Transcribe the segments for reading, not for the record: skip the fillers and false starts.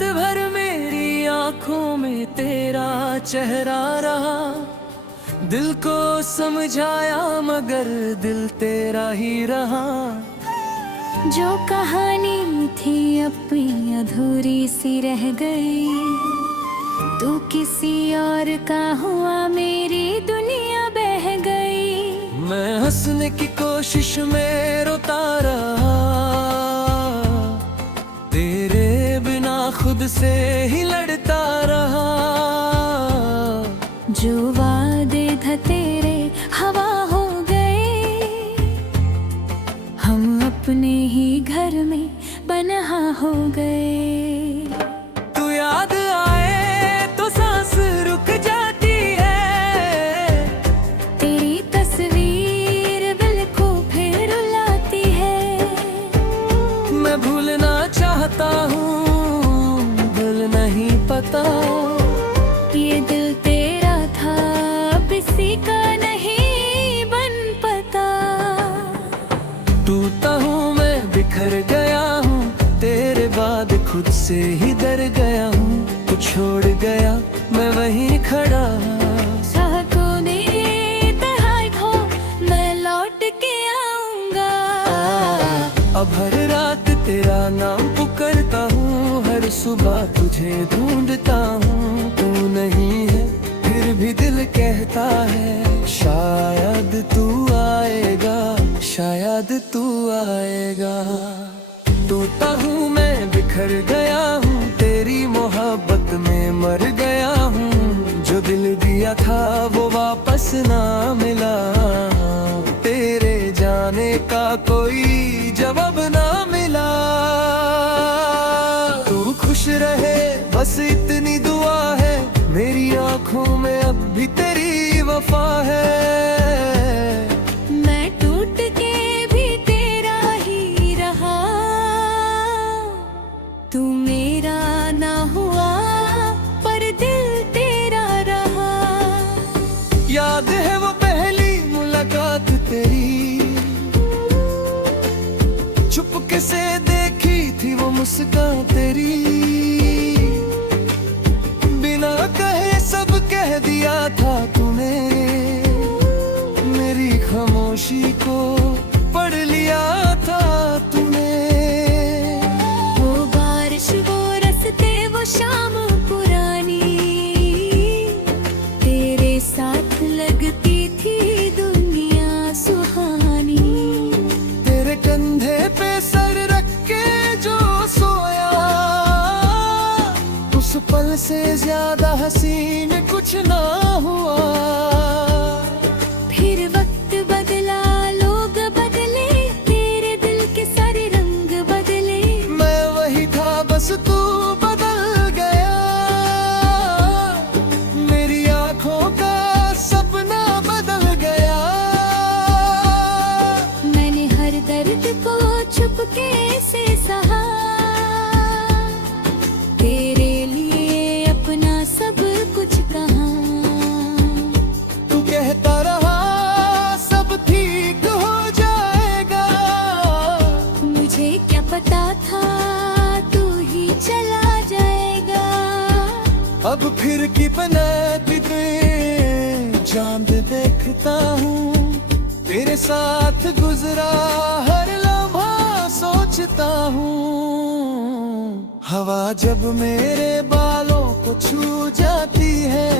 रात भर मेरी आंखों में तेरा चेहरा रहा। दिल को समझाया मगर दिल तेरा ही रहा। जो कहानी थी अपनी अधूरी सी रह गई, तू किसी और का हुआ मेरी दुनिया बह गई। मैं हंसने की कोशिश में रोता रहा, तेरे बिना खुद से ही लड़ता रहा। जो वादे थे तेरे हवा हो गए, हम अपने ही घर में बन्हा हो गए। तू याद आए तो सांस रुक जाती है, तेरी तस्वीर दिल को फिर रुलाती है। मैं भूलना चाहता हूँ, दिल नहीं पता ये दिल तेरा था, अब किसी का नहीं बन पता। टूटा हूँ मैं, बिखर गया हूँ, तेरे बाद खुद से ही डर गया हूँ। तू छोड़ गया, मैं वहीं खड़ा। चाह तूने तरह हो, मैं लौट के आऊंगा। अब हर रात तेरा नाम पुकारता हूँ, हर सुबह तुझे ढूंढता हूँ। तू नहीं है फिर भी दिल कहता है, शायद तू आएगा, शायद तू आएगा। टूटा हूँ मैं, बिखर गया हूँ, तेरी मोहब्बत में मर गया हूँ। जो दिल दिया था वो वापस ना मिला, तेरे जाने का कोई जवाब ना मिला। तू खुश रहे बस इतनी दुआ है, मेरी आंखों में अब भी तेरी वफा है। मैं टूट के भी तेरा ही रहा, तू मेरा ना हुआ पर दिल तेरा रहा। याद है वो पहली मुलाकात तेरी, चुपके से देखी थी वो मुस्कान तेरी। बिना कहे सब कह दिया था तूने, मेरी खामोशी को पढ़ लिया था तूने। वो बारिश, वो रस्ते, वो शाम पुरानी, तेरे साथ लगती थी दुनिया सुहानी। तेरे कंधे पे सर रख के जो सोया, उस पल से ज्यादा हसीन कुछ ना हुआ। फिर वक्त बदला, लोग बदले, तेरे दिल के सारे रंग बदले। मैं वही था बस तू बदल गया, मेरी आंखों का सपना बदल गया। मैंने हर दर्द को चुपके से सहा, तेरे लिए अपना सब कुछ कहा। तू कहता रहा सब ठीक हो जाएगा, मुझे क्या पता था तू ही चला जाएगा। अब फिर की बनाती चांद देखता हूँ, तेरे साथ गुजरा हर लम्हा सोचता हूँ। हवा जब मेरे बालों को छू जाती है,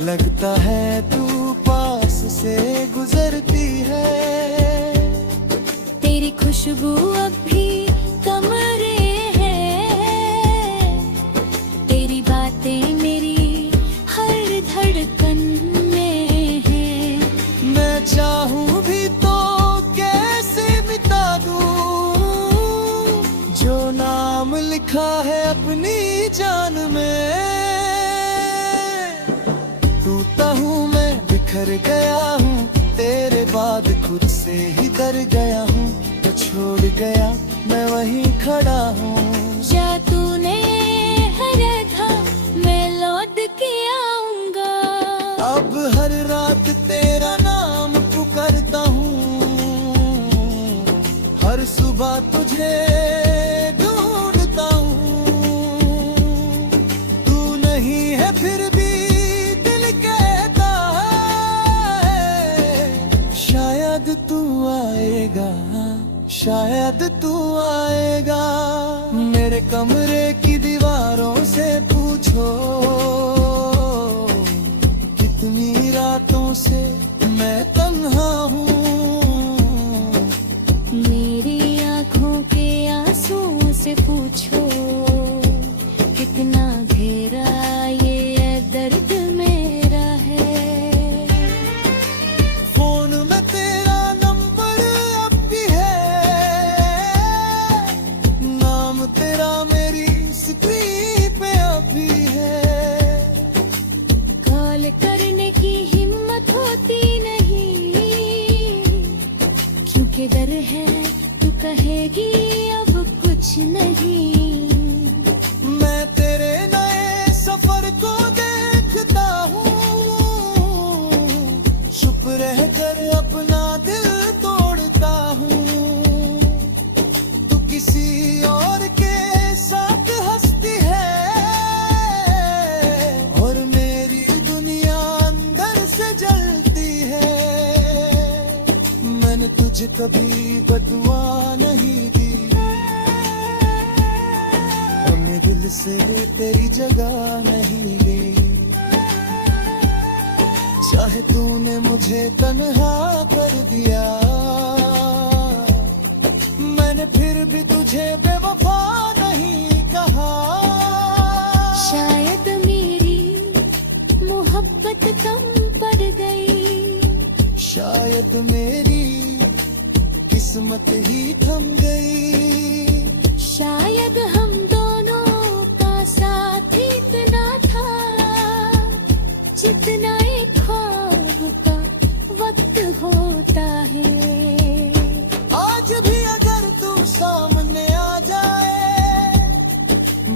लगता है तू पास से गुजरती है। तेरी खुशबू अब भी कमरे हैं, तेरी बातें मेरी हर धड़कन में है। मैं चाहूं भी तो कैसे मिटा दूं, जो नाम लिखा है अपनी जान में। टूटा हूँ मैं, बिखर गया हूँ, तेरे बाद खुद से ही डर गया हूँ। तो छोड़ गया, मैं वहीं खड़ा हूँ। जा तूने हरा था, मैं लौट के आऊंगा। अब हर रात तेरा नाम पुकारता हूँ, हर सुबह तुझे ढूंढता हूँ। शायद तू आएगा, शायद तू आएगा। मेरे कमरे की दीवारों से पूछो, कितनी रातों से मैं तन्हा हूँ। मेरी आँखों के आंसुओं से पूछो, कितना गहरा ये दर्द मेरा है। फोन में तेरा नंबर अब भी है, नाम तेरा मेरी स्क्रीन पे अभी है। कॉल करने की हिम्मत होती नहीं, क्योंकि डर है तू कहेगी अब कुछ नहीं। मैं तेरे नए सफर को देखता हूँ, चुप रह कर अपना दिल तोड़ता हूँ। तू किसी और के साथ हंसती है, और मेरी दुनिया अंदर से जलती है। मैंने तुझे कभी बदुआ नहीं दी, अपने दिल से तेरी जगह नहीं ली। चाहे तूने मुझे तन्हा कर दिया, मैंने फिर भी तुझे बेवफा नहीं कहा। शायद मेरी मोहब्बत कम पड़ गई, शायद मेरी किस्मत ही थम गई। शायद हम दोनों का साथ इतना था, जितना एक ख्वाब का वक्त होता है। आज भी अगर तू सामने आ जाए,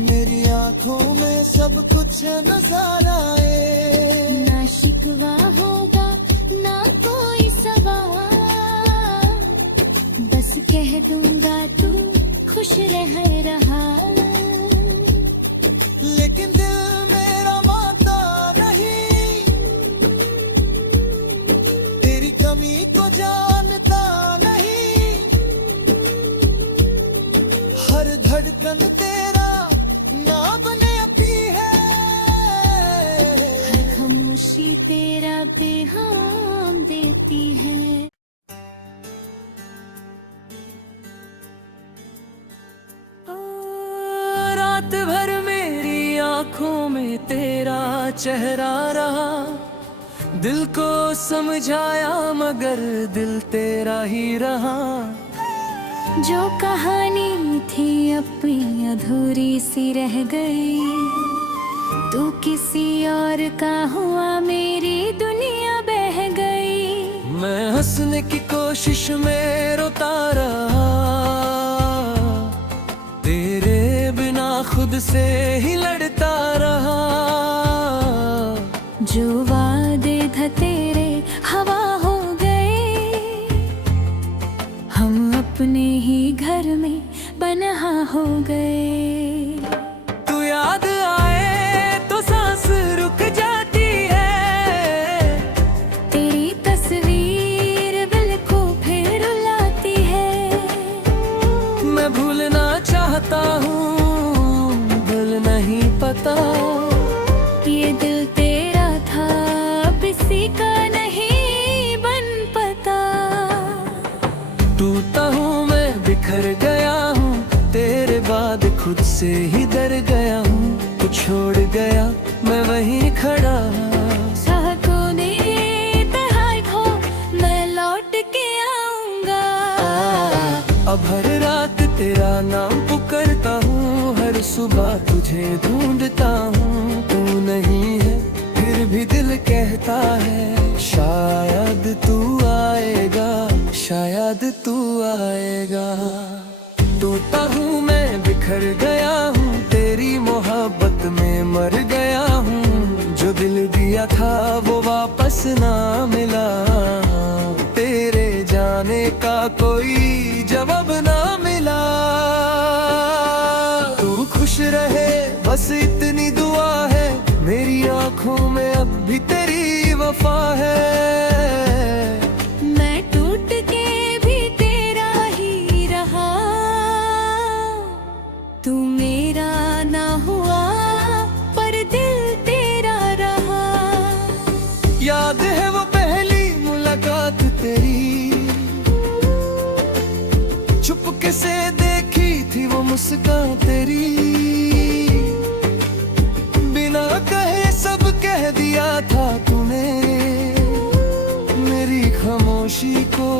मेरी आंखों में सब कुछ नजर आए। ना शिकवा होगा ना कोई सवाल, बस कह दूंगा तू खुश रह रहा। लेकिन दिल मेरा मानता नहीं, तेरी कमी को जानता नहीं। हर धड़कन तेरा नाम ने अपी है, हर खामोशी तेरा पैगाम देती है। रात भर मेरी आंखों में तेरा चेहरा रहा। दिल को समझाया मगर दिल तेरा ही रहा। जो कहानी थी अपनी अधूरी सी रह गई, तू किसी और का हुआ मेरी दुनिया बह गई। मैं हंसने की कोशिश में रोता रहा, तेरे बिना खुद से ही लड़ता रहा। जो वादे थे तेरे हवा हो गए, हम अपने ही घर में बन्हा हो गए। तू याद आए तो सांस रुक जाती है, तेरी तस्वीर दिल को फिर रुलाती है। मैं भूलना चाहता हूँ, दिल नहीं पता। ये दिल तेरा था अब इसी का नहीं बन पता। टूटा हूँ मैं, बिखर गया हूँ, तेरे बाद खुद से ही डर गया हूँ। तू छोड़ गया मैं वहीं खड़ा। चाहतों ने तन्हाई हो, मैं लौट के आऊंगा। अब हर रात तेरा नाम पुकारता हूँ, हर सुबह तुझे ढूंढता हूँ। तू नहीं है फिर भी दिल कहता है, शायद तू आएगा, शायद तू आएगा। टूटा हूँ मैं, बिखर गया हूँ, तेरी मोहब्बत में मर गया हूँ। जो दिल दिया था वो वापस ना मिला, तेरे जाने का कोई जवाब ना मिला। तू खुश रहे बस इतनी दुआ है, मेरी आंखों में अब भी तेरी वफा है। मैं टूट से देखी थी वो मुस्कान तेरी, बिना कहे सब कह दिया था तूने, मेरी खामोशी को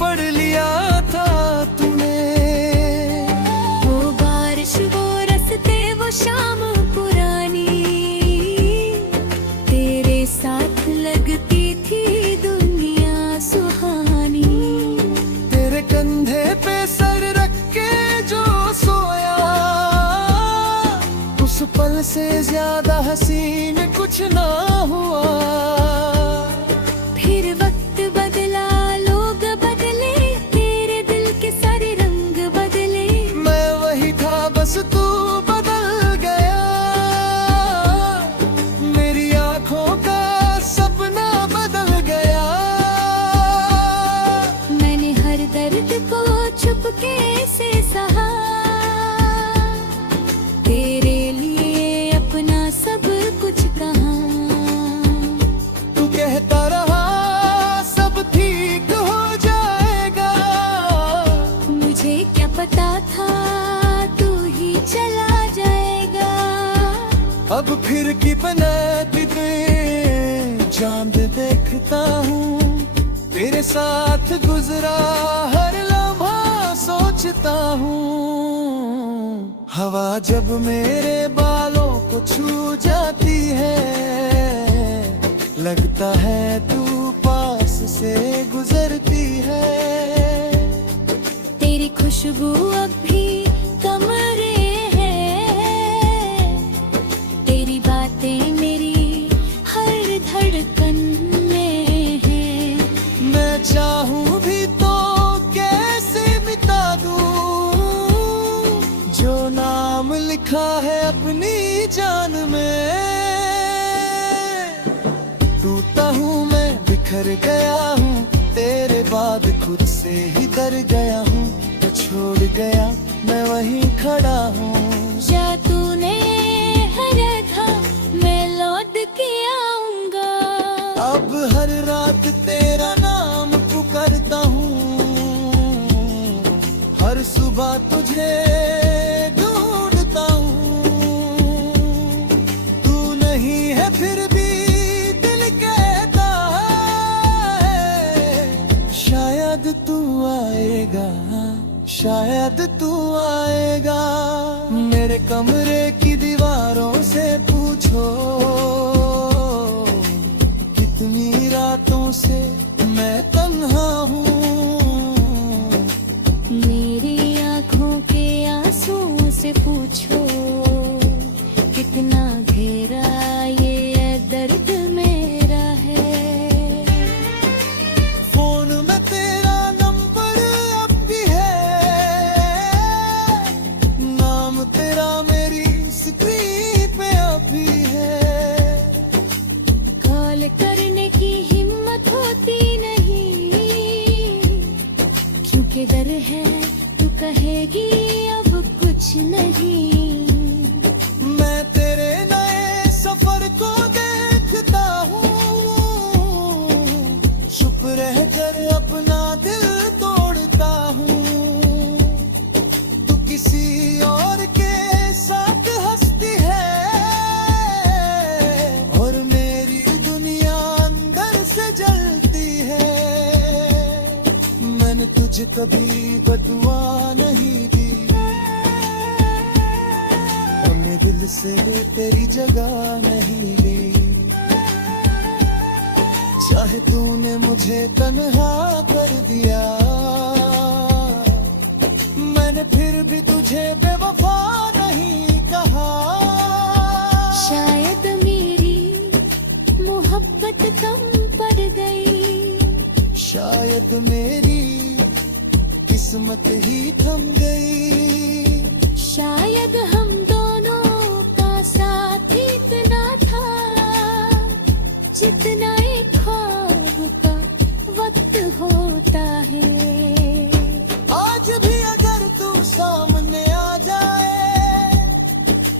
पढ़ लिया था तूने। वो बारिश, वो रास्ते, वो शाम पुरानी, तेरे साथ लगती थी दुनिया सुहानी। तेरे कंधे पे सर रख के जो सोया, उस पल से ज्यादा हसीन कुछ ना हुआ। फिर वक्त बदला, लोग बदले, तेरे दिल के सारे रंग बदले। मैं वही था बस तू बदल गया, मेरी आंखों का सपना बदल गया। मैंने हर दर्द को चुपके से सहा, तेरे लिए अपना सब कुछ कहा। तू कहता रहा सब ठीक हो जाएगा, मुझे क्या पता था तू ही चला जाएगा। अब फिर की बनाती चांद देखता हूँ, तेरे साथ गुजरा हर लम्हा सोचता हूँ। हवा जब मेरे बालों को छू जाती है, लगता है तू पास से गुजरती है। तेरी खुशबू अब भी कमरे है, तेरी बातें मेरी हर धड़कन में है। मैं चाहूं भी तो कैसे मिटा दूं, जो नाम लिखा है अपनी जान में। टूटा हूँ मैं, बिखर गया हूँ, तेरे बाद खुद से ही डर गया हूँ। तो छोड़ गया मैं वहीं खड़ा हूँ। जा तूने हरा था, मैं लौट के आऊंगा। अब हर रात तेरा नाम पुकारता हूँ, हर सुबह तुझे ढूंढता हूँ। तू नहीं है फिर भी दिल कहता है, शायद तू आएगा, शायद तू आएगा। मेरे कमरे की दीवारों से पूछो, कितनी रातों से मैं तन्हा हूँ। मेरी आँखों के आंसुओं से पूछो, कितना घेरा ये दर्द मेरा है। फोन में तेरा नंबर अब भी है, नाम तेरा मेरी स्क्रीन पे अभी है। कॉल करने की हिम्मत होती नहीं, क्योंकि डर है तू कहेगी अब कुछ नहीं। मैं तेरे नए सफर को देखता हूँ, चुप रह कर अपना दिल तोड़ता हूँ। तू किसी और के साथ हंसती है, और मेरी दुनिया अंदर से जलती है। मैंने तुझे कभी बदुआ नहीं दी, अपने दिल से तेरी जगह नहीं ली। चाहे तूने मुझे तन्हा कर दिया, मैंने फिर भी तुझे बेवफा नहीं कहा। शायद मेरी मोहब्बत कम पड़ गई, शायद मेरी किस्मत ही थम गई। शायद हम दोनों का साथ इतना था, जितना एक ख्वाब का वक्त होता है। आज भी अगर तू सामने आ जाए,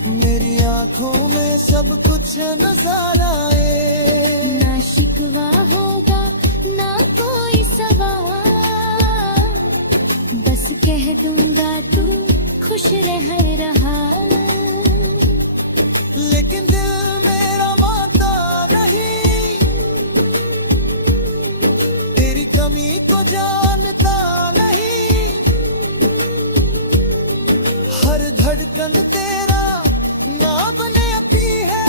मेरी आंखों में सब कुछ नजर आए। ना शिकवा होगा ना कोई सवाल, बस कह कह दूंगा तू खुश रह रहा। लेकिन दिल मेरा मानता नहीं, तेरी कमी को जानता नहीं। हर धड़कन तेरा नाम अपनी है,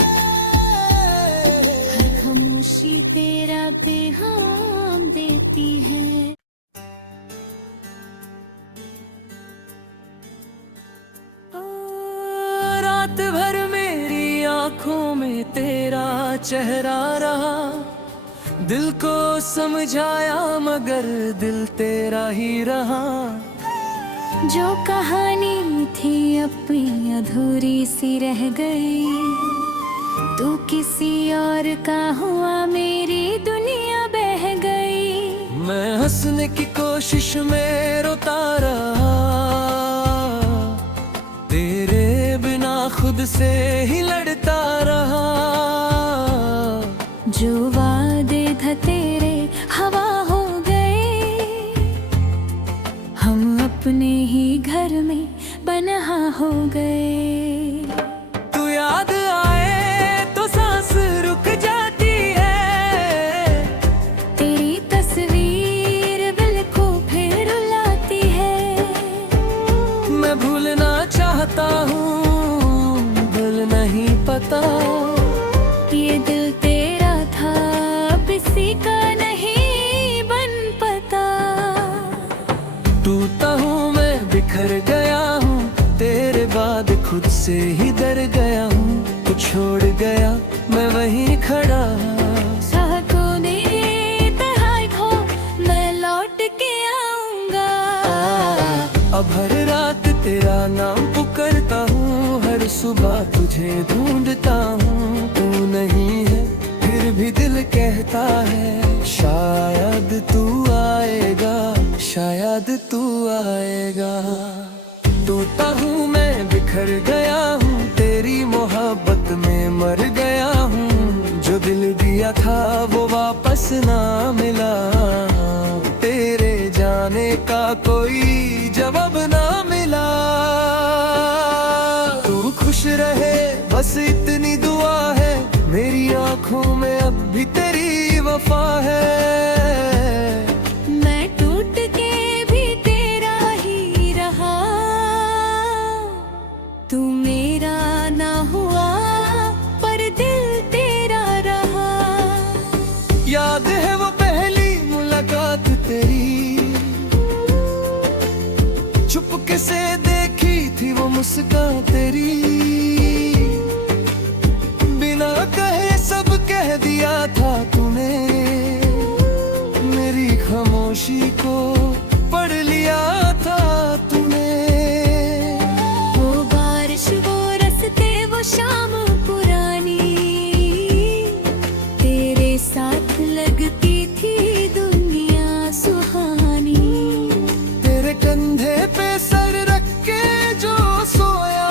हर खामोशी तेरा पैगाम देती है। रात भर मेरी आंखों में तेरा चेहरा रहा। दिल को समझाया मगर दिल तेरा ही रहा। जो कहानी थी अपनी अधूरी सी रह गई, तू किसी और का हुआ मेरी दुनिया बह गई। मैं हंसने की कोशिश में रोता रहा, तेरे बिना खुद से ही लड़ता रहा। जो वादे थे तेरे हवा हो गए, हम अपने ही घर में बन्हा हो गए। तू याद आए तो सांस रुक जाती है, तेरी तस्वीर दिल को फिर रुलाती है। मैं भूलना चाहता हूँ, दिल नहीं पता। ये दिल तेरा था, अब इसी का नहीं बन पता। टूटा हूँ मैं, बिखर गया हूँ, तेरे बाद खुद से ही डर गया हूँ। तू छोड़ गया, मैं वहीं खड़ा। चाहतों ने तन्हाई खो, मैं लौट के आऊंगा। अब हर रात तेरा नाम पुकारता हूँ, हर सुबह तुझे ढूंढता हूँ। तू नहीं है फिर भी दिल कहता है, शायद तू आएगा, शायद तू आएगा। टूटा हूँ मैं, बिखर गया हूँ, तेरी मोहब्बत में मर गया हूँ। जो दिल दिया था वो वापस ना मिला, तेरे जाने का कोई जवाब ना मिला। तू खुश रहे बस इतनी दुआ है, मेरी आंखों में अब भी तेरी वफा है। मैं टूट के भी तेरा ही रहा, तू मेरा ना हुआ पर दिल तेरा रहा। याद है वो पहली मुलाकात तेरी, चुपके से देखी थी वो मुस्कान तेरी। बिना कहे सब कह दिया था तूने, मेरी खामोशी को पढ़ लिया था तूने। वो बारिश, वो रस्ते, वो शाम पुरानी, तेरे साथ लगती थी दुनिया सुहानी। तेरे कंधे पे सर रख के जो सोया,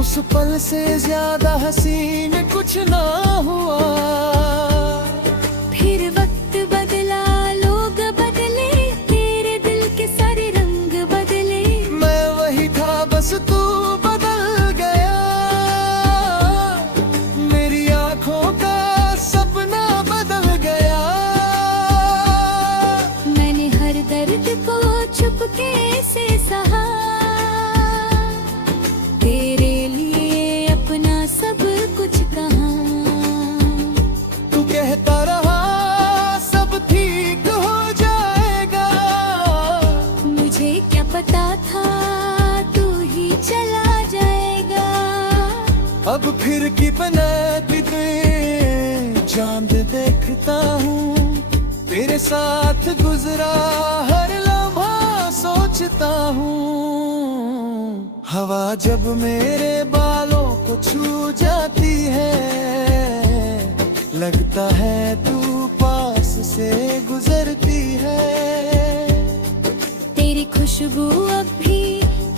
उस पल से ज्यादा हसीन कुछ ना हुआ। फिर वक्त बदला, लोग बदले, तेरे दिल के सारे रंग बदले। मैं वही था बस तू बदल गया, मेरी आंखों का सपना बदल गया। मैंने हर दर्द को चुपके से सहा, तेरे लिए अपना सब कुछ कहा। तू कहता रहा सब ठीक हो जाएगा, मुझे क्या पता था तू ही चला जाएगा। अब फिर की बनाती चांद देखता हूँ, तेरे साथ गुजरा हर लम्हा सोचता हूँ। हवा जब मेरे बालों को छू जाती है, लगता है तू पास से गुजरती है। तेरी खुशबू अब भी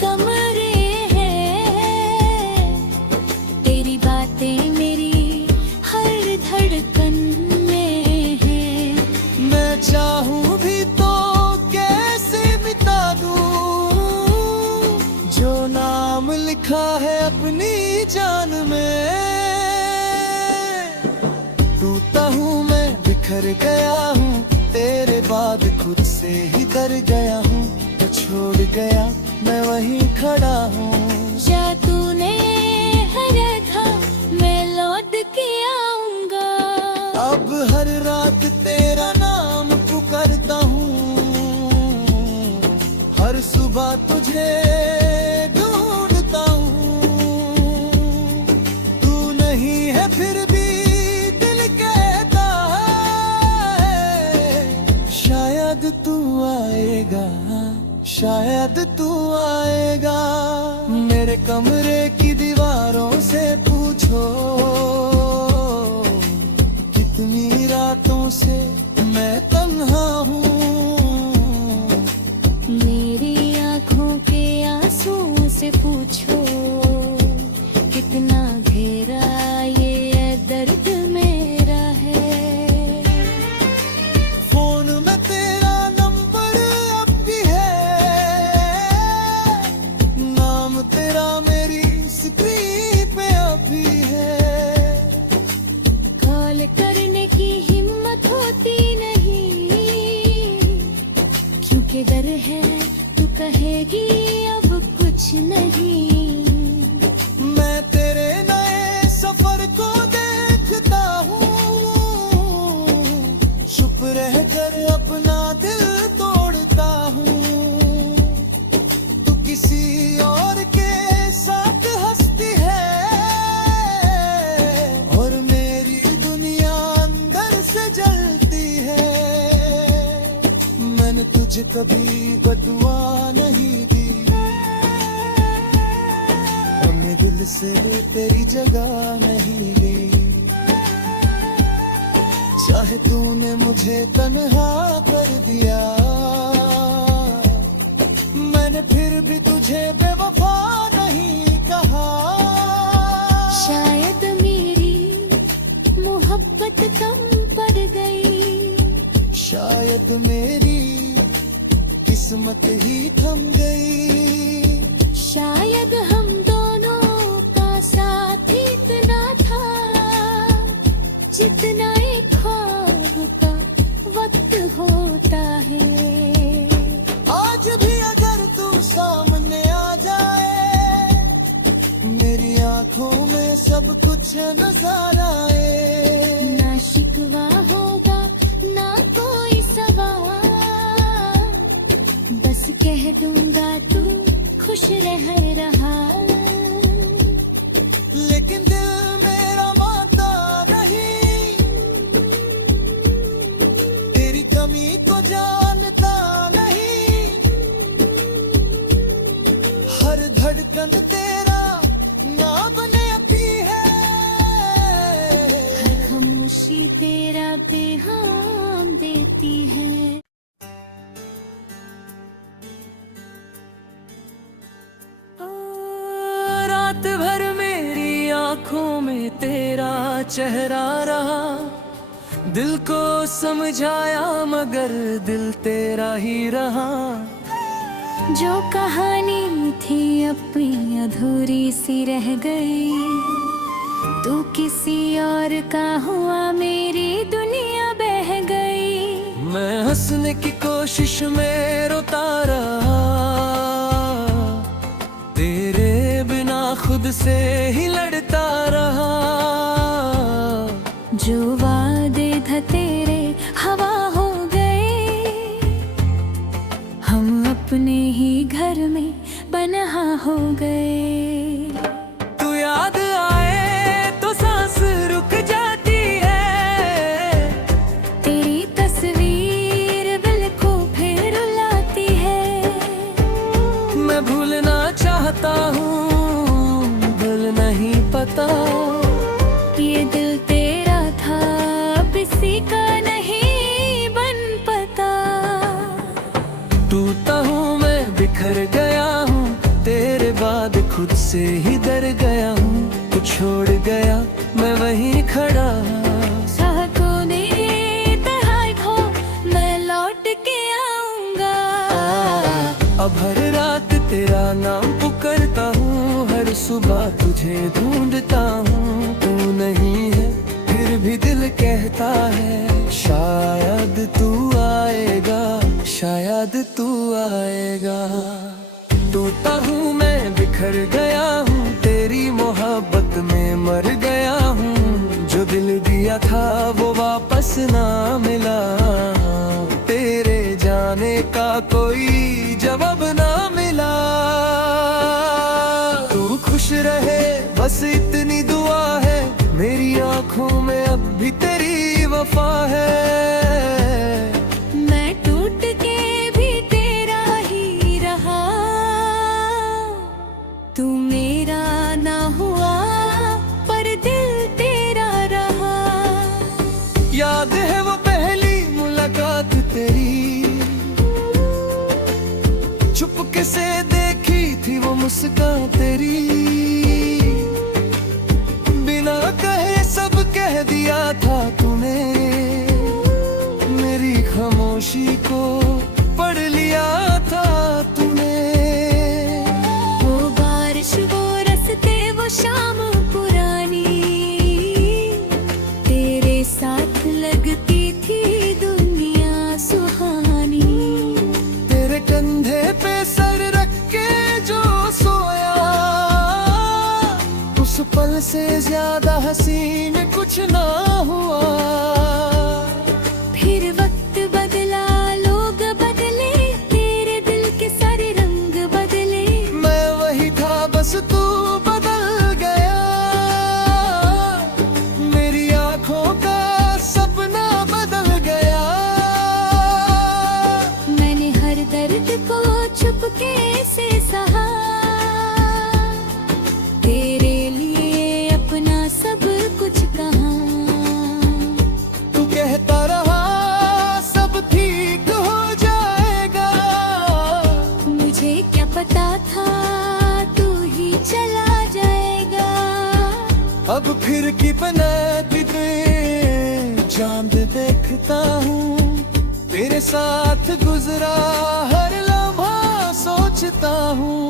कमरे हैं, तेरी बातें मेरी हर धड़कन में है। मैं चाहूँ भी तो कैसे मिटा लिखा है अपनी जान में। टूटा हूँ मैं, बिखर गया हूँ, तेरे बाद खुद से ही डर गया हूँ। तो छोड़ गया मैं वहीं खड़ा हूँ। जा तूने हरा था, मैं लौट के आऊंगा। अब हर रात तेरा नाम पुकारता हूँ, हर सुबह तुझे ढूंढता हूँ। तू नहीं है फिर भी दिल कहता है, शायद तू आएगा, शायद तू आएगा। मेरे कमरे की दीवारों से पूछो, कितनी रातों से मैं तन्हा हूँ। मेरी आँखों के आंसुओं से पूछो, कितना घेरा ये दर्द मेरा है। फोन में तेरा नंबर अब भी है, नाम तेरा मेरी स्क्रीन पे अभी है। कॉल करने की हिम्मत होती नहीं, क्योंकि डर है तू कहेगी अब कुछ नहीं। मैं तेरे नए सफर को देखता हूँ, चुप रह कर अपना दिल तोड़ता हूँ। तू किसी और के साथ हंसती है, और मेरी दुनिया अंदर से जलती है। मैंने तुझे कभी बदुआ नहीं दी, अपने दिल से तेरी जगह नहीं ली। चाहे तूने मुझे तन्हा कर दिया, मैंने फिर भी तुझे बेवफा नहीं कहा। शायद मेरी मोहब्बत कम पड़ गई, शायद मेरी किस्मत ही थम गई। शायद हम दोनों का साथ इतना था, जितना एक ख्वाब का वक्त होता है। आज भी अगर तू सामने आ जाए, मेरी आंखों में सब कुछ नजर आए। ना शिकवा होगा ना कोई सवाल, बस कह दूंगा तू खुश रह रहा। लेकिन दिल मेरा मानता नहीं, तेरी कमी को जानता नहीं। हर धड़कन तेरा नाम अपनी है, हर खामोशी तेरा पैगाम देती है। रात भर मेरी आंखों में तेरा चेहरा रहा। दिल को समझाया मगर दिल तेरा ही रहा। जो कहानी थी अपनी अधूरी सी रह गई, तू किसी और का हुआ मेरी दुनिया बह गई। मैं हंसने की कोशिश में रोता रहा, तेरे बिना खुद से ही लड़ता रहा। जो वादे थे तेरे हवा हो गए, हम अपने ही घर में बन्हा हो गए। तू याद आए तो सांस रुक जाती है, तेरी तस्वीर दिल को फिर रुलाती है। मैं भूलना चाहता हूँ, दिल नहीं पता। ये दिल तेरा था, अब इसी का नहीं बन पता। टूटा हूँ मैं, बिखर गया हूँ, तेरे बाद खुद से ही डर गया हूँ। तू छोड़ गया मैं वहीं खड़ा। चाहतों ने तन्हाई खो, मैं लौट के आऊंगा। अब हर रात तेरा नाम पुकारता हूँ, हर सुबह तुझे ढूंढता हूँ, तू नहीं है फिर भी दिल कहता है शायद तू आएगा, शायद तू आएगा। टूटा हूँ मैं, बिखर गया हूँ, तेरी मोहब्बत में मर गया हूँ। जो दिल दिया था वो वापस ना मिला, तेरे जाने का कोई जवाब ना मिला। तू खुश रहे बस इतनी दुआ है, मेरी आंखों में अब भी तेरी वफा है। मैं टूट के भी तेरा ही रहा, तू मेरा ना हुआ पर दिल तेरा रहा। याद है वो पहली मुलाकात तेरी, चुपके से देखी थी वो मुस्कान तेरी। बिना कहे सब कह दिया था तूने, मेरी खामोशी को पढ़ लिया था तूने। वो बारिश, वो रास्ते, वो शाम पुरानी, तेरे साथ लगती थी दुनिया सुहानी। तेरे कंधे पे सर रख के जो सोया, उस पल से ज्यादा हसीन कुछ ना हुआ। फिर वक्त बदला, लोग बदले, तेरे दिल के सारे रंग बदले। मैं वही था बस तू बदल गया, मेरी आंखों का सपना बदल गया। मैंने हर दर्द को चुपके से सहा, तेरे लिए अपना सब कुछ कहा। तू कहता रहा सब ठीक हो जाएगा, मुझे क्या पता था तू ही चला जाएगा। अब फिर की बनाती चांद देखता हूँ, तेरे साथ गुजरा हर लम्हा सोचता हूँ।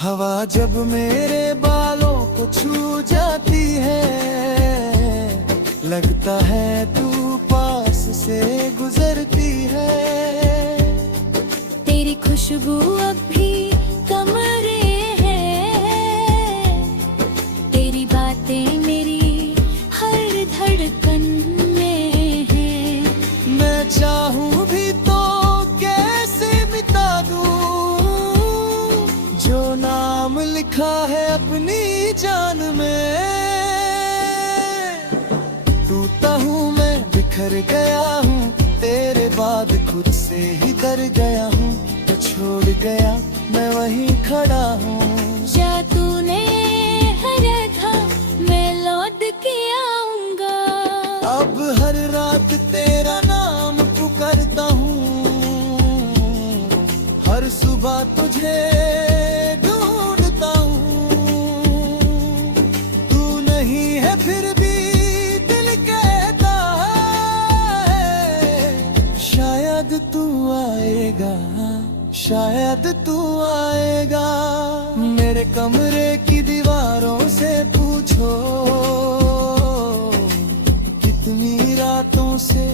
हवा जब मेरे बालों को छू जाती है, लगता है तू पास से गुजरती है। तेरी खुशबू अब भी कमरे है, तेरी बातें मेरी हर धड़कन में है। मैं चाहूं भी तो कैसे मिटा दूं, जो नाम लिखा है अपनी जान में। टूटा हूँ मैं, बिखर गया हूँ, तेरे बाद खुद से ही डर गया हूँ। तो छोड़ गया मैं वहीं खड़ा हूँ। जा तूने हरा था, मैं लौट के आऊंगा। अब हर रात तेरा नाम पुकारता हूँ, हर सुबह तुझे ढूंढता हूँ। तू नहीं है फिर भी दिल कहता है शायद तू आएगा, शायद तू आएगा। मेरे कमरे की दीवारों से पूछो, कितनी रातों से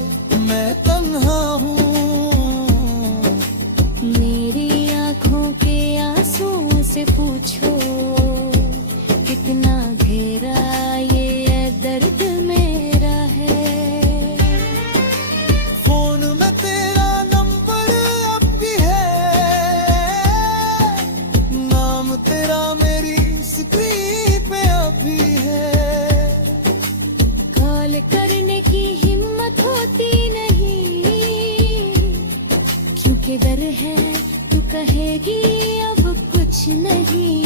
मैं तन्हा हूँ। मेरी आँखों के आंसुओं से पूछो, कितना घेरा ये दर्द मेरा है। फोन में तेरा नंबर अब भी है, नाम तेरा मेरी स्क्रीन पे अब भी है। कॉल करने की हिम्मत होती नहीं, क्योंकि डर है तू कहेगी अब कुछ नहीं।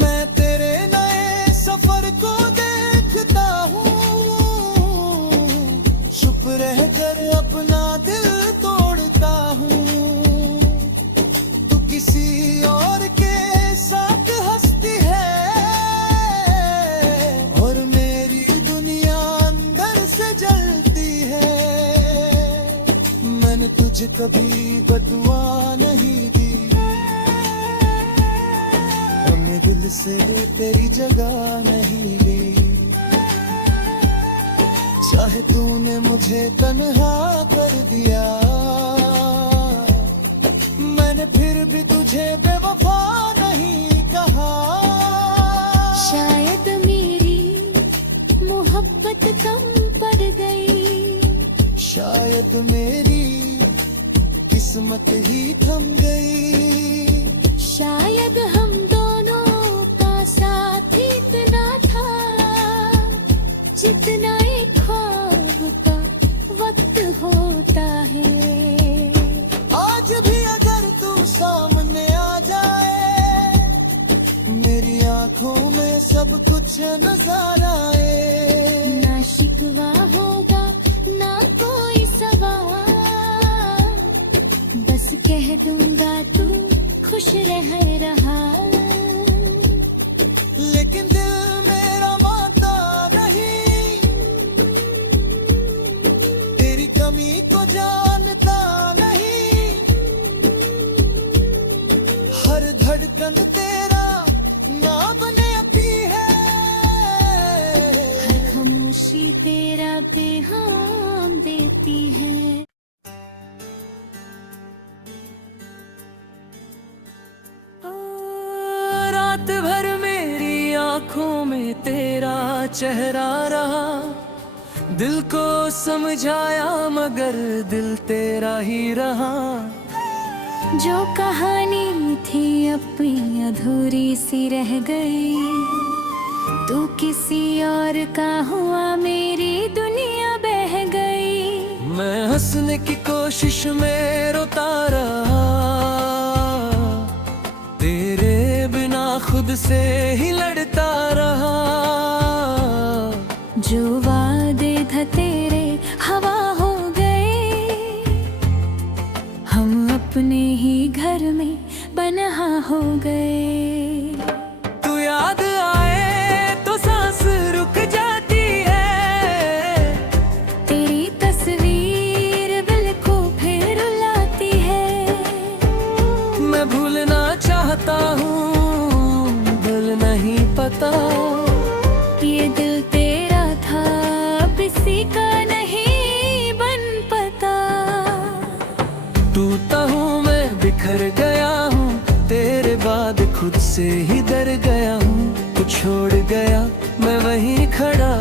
मैं तेरे नए सफर को देखता हूँ, चुप रह कर अपना दिल तोड़ता हूँ। तू किसी और के साथ हंसती है, और मेरी दुनिया अंदर से जलती है। मैंने तुझे कभी बदुआ नहीं दी, से तेरी जगह नहीं ली। चाहे तूने मुझे तन्हा कर दिया, मैंने फिर भी तुझे बेवफा नहीं कहा। शायद मेरी मोहब्बत कम पड़ गई, शायद मेरी किस्मत ही थम गई। शायद हम दोनों का साथ इतना था जितना एक ख्वाब का वक्त होता है। आज भी अगर तू सामने आ जाए, मेरी आंखों में सब कुछ नजर आए। ना शिकवा होगा ना कोई सवाल, बस कह दूंगा तू खुश रह रहा। लेकिन दिल मेरा मानता नहीं, तेरी कमी को जानता नहीं। हर धड़कन तेरा नाम लेती है, हर खामोशी तेरा पैगाम देती है। रात भर मेरी आंखों में तेरा चेहरा रहा। दिल को समझाया मगर दिल तेरा ही रहा। जो कहानी थी अपनी अधूरी सी रह गई, तू किसी और का हुआ मेरी दुनिया बह गई। मैं हंसने की कोशिश में रोता रहा, तेरे बिना खुद से ही लड़ता रहा। जो वादे थे तेरे हवा हो गए, हम अपने ही घर में बन्हा हो गए। तू याद आए तो सांस रुक जाती है, तेरी तस्वीर दिल को फिर रुलाती है। मैं भूलना चाहता हूँ, दिल नहीं पता। ये दिल तेरा था अब इसी का नहीं बन पता। टूटा हूँ मैं, बिखर गया हूँ, तेरे बाद खुद से ही डर गया हूँ। तू छोड़ गया मैं वहीं खड़ा।